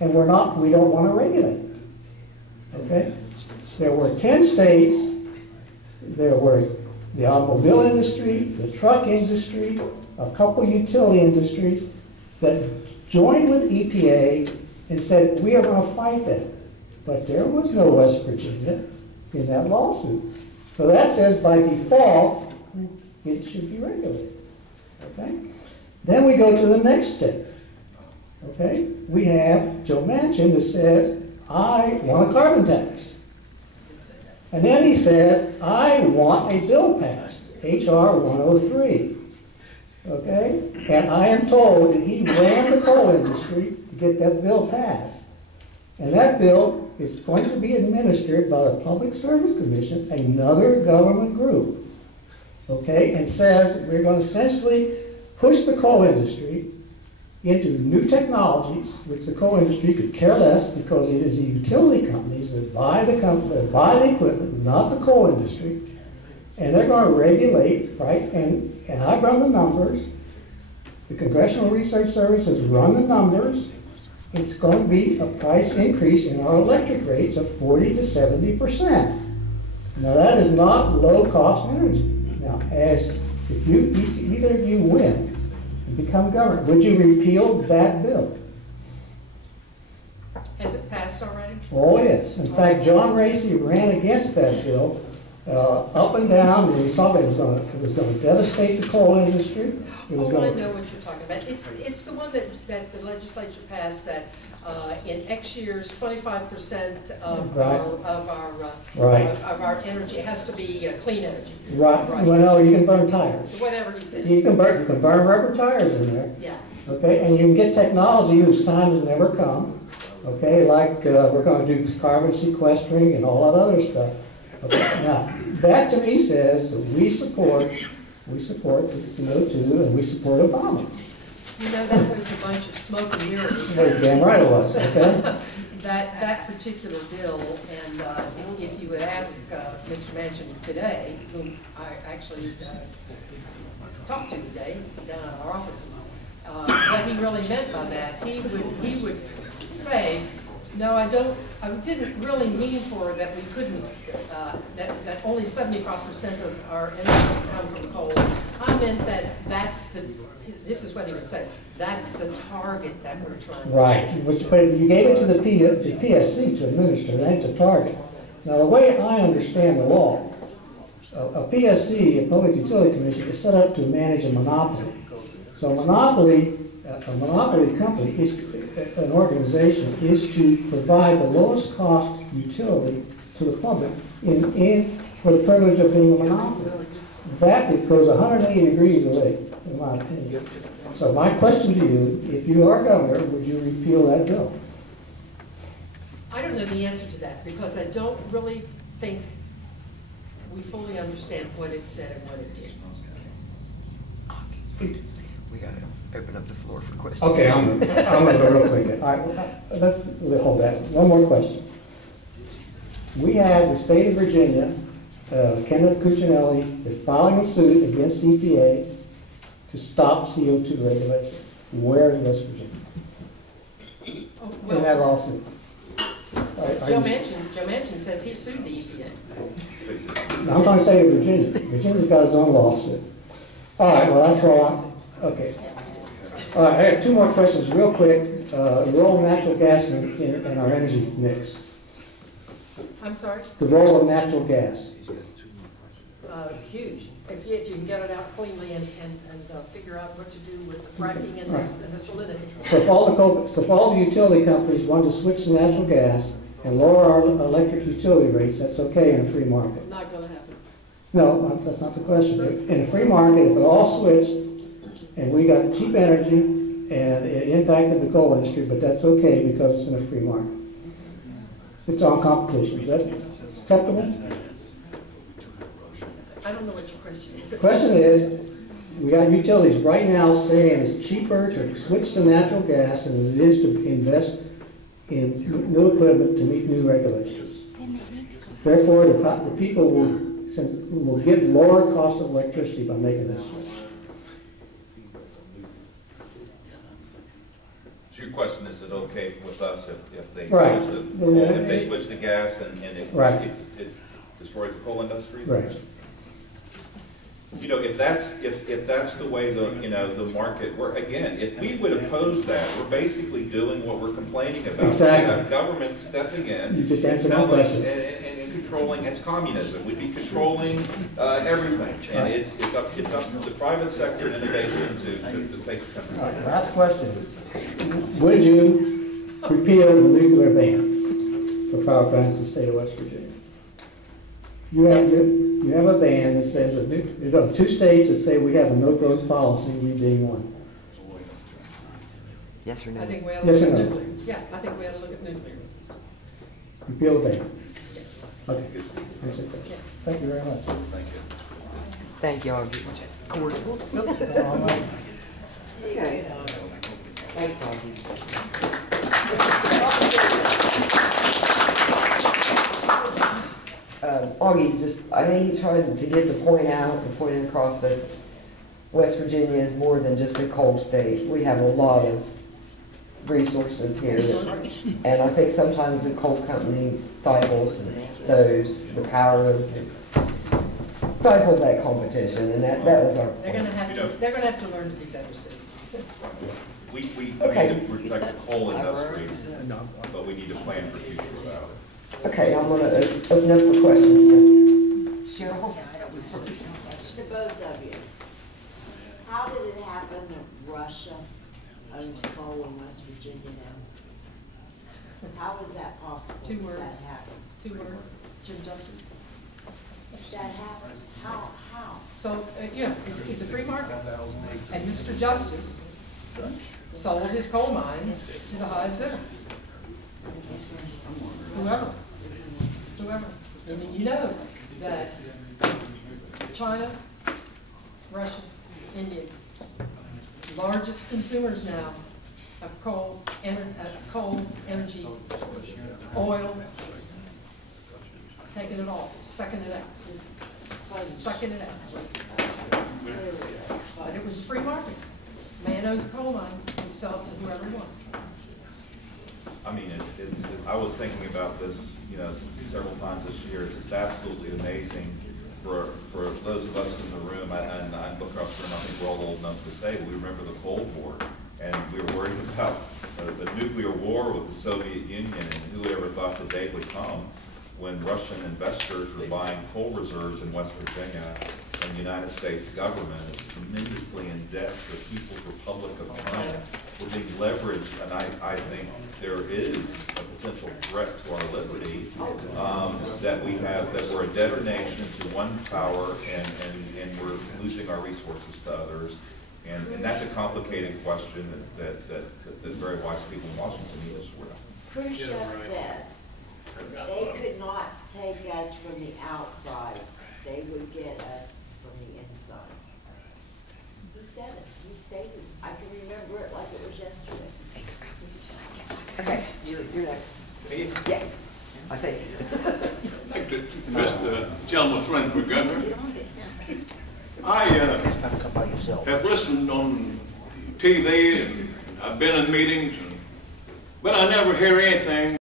and we don't want to regulate it. Okay? There were 10 states, there were the automobile industry, the truck industry, a couple utility industries that joined with EPA and said, we are going to fight that. But there was no West Virginia in that lawsuit. So that says by default, it should be regulated. Okay? Then we go to the next step. Okay? We have Joe Manchin that says, I want a carbon tax. And then he says, I want a bill passed, H.R. 103. Okay? And I am told that he ran the coal industry to get that bill passed. And that bill is going to be administered by the Public Service Commission, another government group. Okay? And says we're going to essentially push the coal industry into new technologies, which the coal industry could care less because it is the utility companies that buy the equipment, not the coal industry, and they're going to regulate price. And I've run the numbers. The Congressional Research Service has run the numbers. It's going to be a price increase in our electric rates of 40 to 70%. Now that is not low-cost energy. Now, if either of you win and become governor, would you repeal that bill? Has it passed already? Oh, yes. In fact, John Racy ran against that bill up and down, and he thought it was going to devastate the coal industry. I know what you're talking about. It's the one that the legislature passed that in X years, 25% of our energy has to be clean energy. Right. Well, no, you can burn tires. Whatever he said. You can burn rubber tires in there. Yeah. Okay, and you can get technology whose time has never come. Okay, like we're going to do carbon sequestering and all that other stuff. Okay. Now, that to me says that we support the CO2 and we support Obama. You know, that was a bunch of smoke and mirrors. Damn right it was, okay? that particular bill, and if you would ask Mr. Manchin today, whom I actually talked to today down at our offices, what he really meant by that, he would say, no, I didn't really mean for that we couldn't, that only 75% of our energy would come from coal. I meant that this is what he would say, that's the target that we're trying to right, but you gave it to the PSC to administer, that ain't the target. Now, the way I understand the law, a PSC, a Public Utility Commission, is set up to manage a monopoly. So a monopoly company an organization is to provide the lowest cost utility to the public for the privilege of being a monopoly. That it goes 180 degrees away, in my opinion. So my question to you, if you are governor, would you repeal that bill? I don't know the answer to that because I don't really think we fully understand what it said and what it did. We got to open up the floor for questions. Okay, I'm going to go real quick. All right, let's hold that. One more question. We have the state of Virginia, Kenneth Cuccinelli is filing a suit against EPA to stop CO2 regulation. Where in West Virginia? In that lawsuit. Joe Manchin says he sued the EPA. No, I'm talking state of Virginia. Virginia's got its own lawsuit. All right, well, that's all. Okay. All right, I have two more questions real quick. The role of natural gas in our energy mix. I'm sorry? The role of natural gas. Huge. If you can get it out cleanly and figure out what to do with the fracking and, and the salinity. So if all the utility companies want to switch to natural gas and lower our electric utility rates, that's okay in a free market. Not going to happen. No, that's not the question. In a free market, if it all switched and we got cheap energy and it impacted the coal industry, but that's okay because it's in a free market. It's on competition. Is that acceptable? I don't know what your question is. The question is, we got utilities right now saying it's cheaper to switch to natural gas than it is to invest in new equipment to meet new regulations. Therefore, the people will get lower cost of electricity by making this switch. So your question, is it okay with us if they Right. switch to gas and Right. it destroys the coal industry? Right. You know, if that's the way the market works, again, if we would oppose that, we're basically doing what we're complaining about. Exactly. We have government stepping in. You just and answered my telling- question. And controlling, it's communism. We'd be controlling everything. And it's up to the private sector and innovation to take the country. All right, last question. Would you repeal the nuclear ban for power plants in the state of West Virginia? You have a ban that says, there's 2 states that say we have a no-growth policy, you being one. Yes or no? I think we ought to Yes look or at no? nuclear. Yeah, I think we ought to look at nuclear. Repeal the ban. Okay. That's it. Thank you very much. Thank you. I'll get Corey. Okay. Thanks, Augie's just, I think he tried to get the point out and point it across that West Virginia is more than just a coal state. We have a lot of resources here. And I think sometimes the coal companies stifles the power of, stifles that competition, and that was our They're You gonna know- have to learn to be better citizens. We Okay. need to protect the coal industry, but we need to plan for future without it. Okay, I'm gonna open up for questions now. Cheryl? To both of you, how did it happen that Russia owns coal in West Virginia now? How was that possible? 2 that words. happened? 2 words, Jim Justice. That happened, how? So, it's a free market. And Mr. Justice sold his coal mines to the highest bidder. Whoever. And you know that China, Russia, India, largest consumers now of coal, energy, oil, taking it all, sucking it out. But it was a free market. Man owns a coal mine, he sells it to whoever he wants. I mean, I was thinking about this, several times this year. It's just absolutely amazing for those of us in the room, and I look across the room, I think we're all old enough to say, we remember the Cold War, and we were worried about the nuclear war with the Soviet Union, and who ever thought the day would come when Russian investors were buying coal reserves in West Virginia, and the United States government is tremendously in debt to the People's Republic of China. We're being leveraged, and I think there is a potential threat to our liberty that we have, that we're a debtor nation to one power, and we're losing our resources to others. And that's a complicated question that very wise people in Washington need to sort out. Khrushchev said they could not take us from the outside, they would get us from the inside. He said it, he stated it. I can remember it like it was yesterday. Okay, you're next. Yes. I think. Like the gentleman's running for governor. I have listened on TV and I've been in meetings, but I never hear anything